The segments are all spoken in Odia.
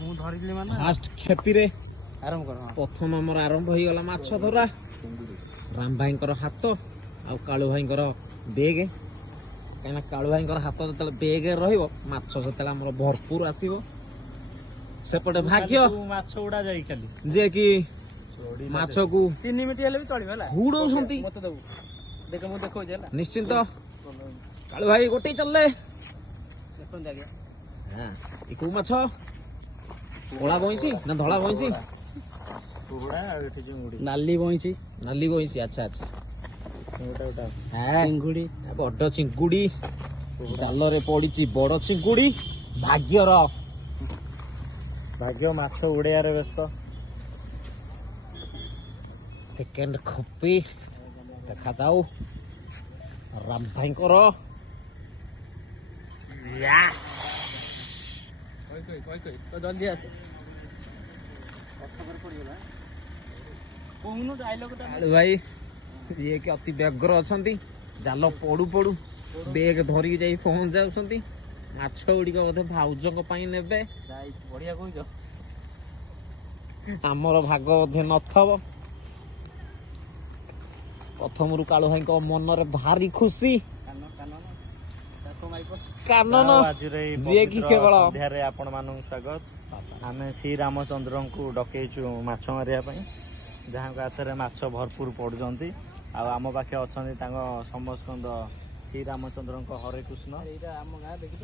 ମୁଁ ଧରିଲି ମାନେ ଫାଷ୍ଟ ଖେପିରେ ଆରମ୍ଭ କର। ପ୍ରଥମ ଆମର ଆରମ୍ଭ ହେଇଗଲା ମାଛ ଧରା। ରାମ ଭାଇଙ୍କର ହାତ ଆଉ କାଳୁ ଭାଇଙ୍କର ବେଗ, କାହିଁକିନା କାଳୁ ଭାଇଙ୍କର ହାତ ଯେତେବେଳେ ବେଗରେ ରହିବ ମାଛ ସେତେବେଳେ ଆମର ଭରପୁର ଆସିବ। ସେପଟେ ଭାଗ୍ୟ ମାଛ ଉଡା ଯାଇ ଖାଲି ଯେ କି ମାଛକୁ 3 ମିନିଟ୍ ହେଲେ ବି ଚଳିବ ହେଲା। ହୁଡଉଛନ୍ତି। ମତେ ଦବୁ ଦେଖ, ମୁଁ ଦେଖଉଛି ହେଲା। ନିଶ୍ଚିନ୍ତ କାଳୁ ଭାଇ ଗୋଟେ ଚାଲିଲେ। ଦେଖନ୍ତୁ ଆଜ୍ଞା, ଏ କୋଉ ମାଛ? କଳା ବଇଁଶୀ ନା ଧଳା ବଇଁଶୀ? ନାଲି ବଇଁଶୀ। ନାଲି ବଇଁଶୀ, ଆଚ୍ଛା ଆଚ୍ଛା। ଚିଙ୍ଗୁଡି, ବଡ ଚିଙ୍ଗୁଡି ଜାଲରେ ପଡିଛି, ବଡ ଚିଙ୍ଗୁଡି। ଭାଗ୍ୟ ମାଛ ଉଡେଇବାରେ ବ୍ୟସ୍ତ। ସେକେଣ୍ଡ ଖପି ଦେଖାଯାଉ ରାମ ଭାଇଙ୍କର। ଜଲ୍ଦି ଆସେ। କହୁନୁ ଡାଇଲଗ ଟା। କାଳୁ ଭାଇ ଯିଏ କି ଅତି ବ୍ୟଗ୍ର ଅଛନ୍ତି, ଜାଲ ପଡୁ ପଡୁ ବେଗ ଧରିକି ଯାଇ ପହଞ୍ଚି ଯାଉଛନ୍ତି। ମାଛ ଗୁଡିକ ବୋଧେ ଭାଉଜଙ୍କ ପାଇଁ ନେବେ। ବଢିଆ କହୁଛ। ଆମର ଭାଗ ବୋଧେ ନଥବ। ପ୍ରଥମରୁ କାଳୁ ଭାଇଙ୍କ ମନରେ ଭାରି ଖୁସି। କାନନ ଯିଏ କି କେବଳ ସନ୍ଧ୍ୟାରେ ଆପଣ ମାନଙ୍କୁ ସ୍ୱାଗତ। ଆମେ ଶ୍ରୀରାମଚନ୍ଦ୍ରଙ୍କୁ ଡକେଇଛୁ ମାଛ ମାରିବା ପାଇଁ, ଯାହାଙ୍କ ହାତରେ ମାଛ ଭରପୁର ପଡୁଛନ୍ତି। ଆଉ ଆମ ପାଖେ ଅଛନ୍ତି ତାଙ୍କ ସମସ୍କନ୍ଦ ଶ୍ରୀରାମଚନ୍ଦ୍ରଙ୍କ ହରେ କୃଷ୍ଣ। ଏଇଟା ଆମ ଗାଁ ଦେଖିଛ,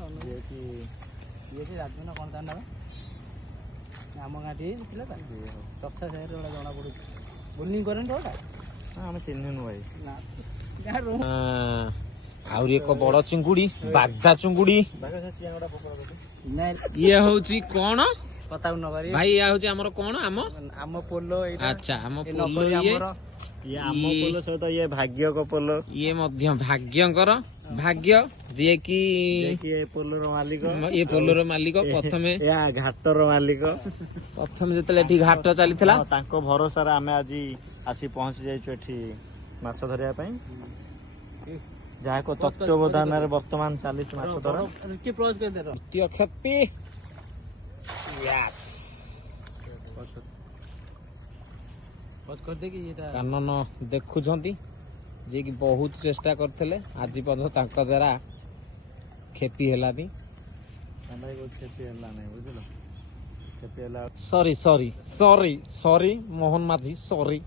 ଯିଏକି ରାଜନ କଣ ତା ନାଁ? ଆମ ଗାଁ ଟିକେ ଥିଲା ତା ଚର୍ଚ୍ଚା ସାହିରେ ଗୋଟେ ଜଣା ପଡୁଛି। ବୋଲିଂ କରେନି ତ ଆମେ ଚିହ୍ନିନୁ ଭାଇ। ଆହୁରି ଏକ ବଡ ଚିଙ୍ଗୁଡି, ବାଗଦା ଚିଙ୍ଗୁଡି। ଇଏ ହଉଛି କଣ କଥା ନ କରି ଭାଇ? ଇଏ ହଉଛି ଆମର କଣ? ଆମ ପୋଲ। ଆଚ୍ଛା, ଆମ ପୋଲ। ଇଏ ଆମ ପୋଲ ସହିତ ଇଏ ଭାଗ୍ୟଙ୍କ ପୋଲ। ଇଏ ମଧ୍ୟ ଭାଗ୍ୟଙ୍କର। ଭାଗ୍ୟ ଯିଏ କି ଏ ପୋଲର ମାଲିକ। ଏ ପୋଲର ମାଲିକ। ପ୍ରଥମେ ଘାଟର ମାଲିକ। ପ୍ରଥମେ ଯେତେବେଳେ ଏଠି ଘାଟ ଚାଲିଥିଲା, ତାଙ୍କ ଭରସାରେ ଆମେ ଆଜି ଆସି ପହଞ୍ଚି ଯାଇଛୁ ଏଠି ମାଛ ଧରିବା ପାଇଁ। ଯାହାକୁ ତତ୍ତ୍ୱାବଧାନରେ ବର୍ତ୍ତମାନ ଚାଲିଛି ମାଛ ଧରା। ଦ୍ୱିତୀୟ କ୍ଷେପି। କାନନ ଦେଖୁଛନ୍ତି, ଯିଏକି ବହୁତ ଚେଷ୍ଟା କରିଥିଲେ, ଆଜି ପର୍ଯ୍ୟନ୍ତ ତାଙ୍କ ଦ୍ୱାରା କ୍ଷତି ହେଲାନି। ସରି ମୋହନ ମାଝୀ, ସରି,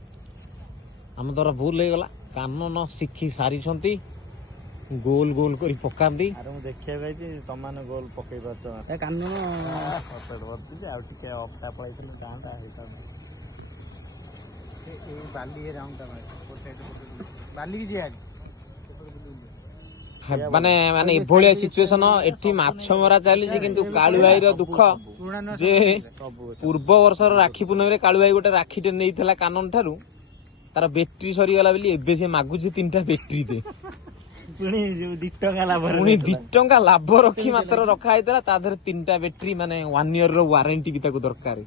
ଆମ ଦ୍ୱାରା ଭୁଲ ହେଇଗଲା। କାନନ ଶିଖି ସାରିଛନ୍ତି, ଗୋଲ ଗୋଲ କରି ପକାନ୍ତି। ଆରେ ମୁଁ ଦେଖିବାକୁ ପାଇଛି ତମାନେ ଗୋଲ ପକେଇ ପାରୁଛ। କାନନ ଆଉ ଟିକେ ଅଫଟା ପଳେଇଥିଲେ ଗାଁଟା ହେଇଥାନ୍ତା। ମାନେ ଏଭଳିଆ ସିଚୁଏସନ ଏଠି ମାଛ ମରା ଚାଲିଛି, କିନ୍ତୁ କାଳୁ ଭାଇର ଦୁଃଖ ଯେ ପୂର୍ବ ବର୍ଷର ରାକ୍ଷୀ ପୂର୍ଣ୍ଣମୀରେ କାଳୁ ଭାଇ ଗୋଟେ ରାକ୍ଷୀଟେ ନେଇଥିଲା କାନନ ଠାରୁ, ତାର ବ୍ୟାଟେରୀ ସରିଗଲା ବୋଲି ଏବେ ସେ ମାଗୁଛି 3ଟା ବ୍ୟାଟେରୀ ଦେ। ପୁଣି 2 ଟଙ୍କା ଲାଭ ରଖି ମାତ୍ର ରଖା ହେଇଥିଲା, ତା ଦେହରେ 3ଟା ବ୍ୟାଟେରୀ, ମାନେ 1 ଇୟର ର ୱାରେଣ୍ଟି ବି ତାକୁ ଦରକାର।